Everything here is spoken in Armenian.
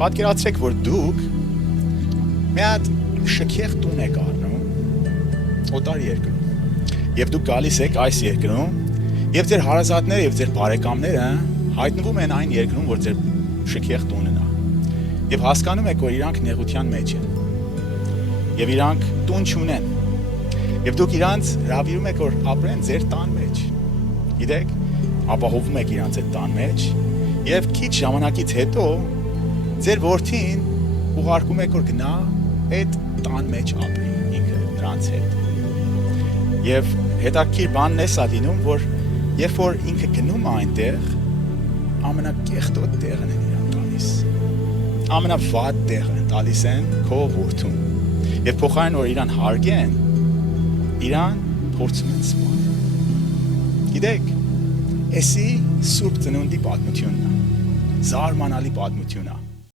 Պատկերացրեք, որ դուք մի հատ շքեղ տուն եք առնում օտար երկրում։ Եվ դուք գալիս եք այս երկրում, եւ ձեր հարազատները եւ ձեր բարեկամները հայտնվում են այն երկրում, որ ձեր շքեղ տունն է։ Եվ հասկանում եք, որ իրանք նեղության մեջ են։ Եվ իրանք տուն չունեն։ Եվ դուք իրանց հրավիրում եք, որ ապրեն ձեր տան մեջ։ Գիտեք, ապահովում եք իրանց այդ տան մեջ, եւ քիչ ժամանակից հետո ձեր որդին ուղարկում եք, որ գնա այդ տան մեջ ապրի ինքը նրանց հետ։ Եվ հետաքրքիր բանն է սա լինում, որ երբ որ ինքը գնում է այնտեղ, ամենակեղտոտ տեղն են իրան տալիս։ Ամենավատ տեղը տալիս են քո որդուն։ Եվ փոխարեն որ իրան հարգեն, իրան փորձում են սպանել։ Գիտեք, էսի Սուրբ Ծնունդի պատմությունն է, զարմանալի պատմություն է։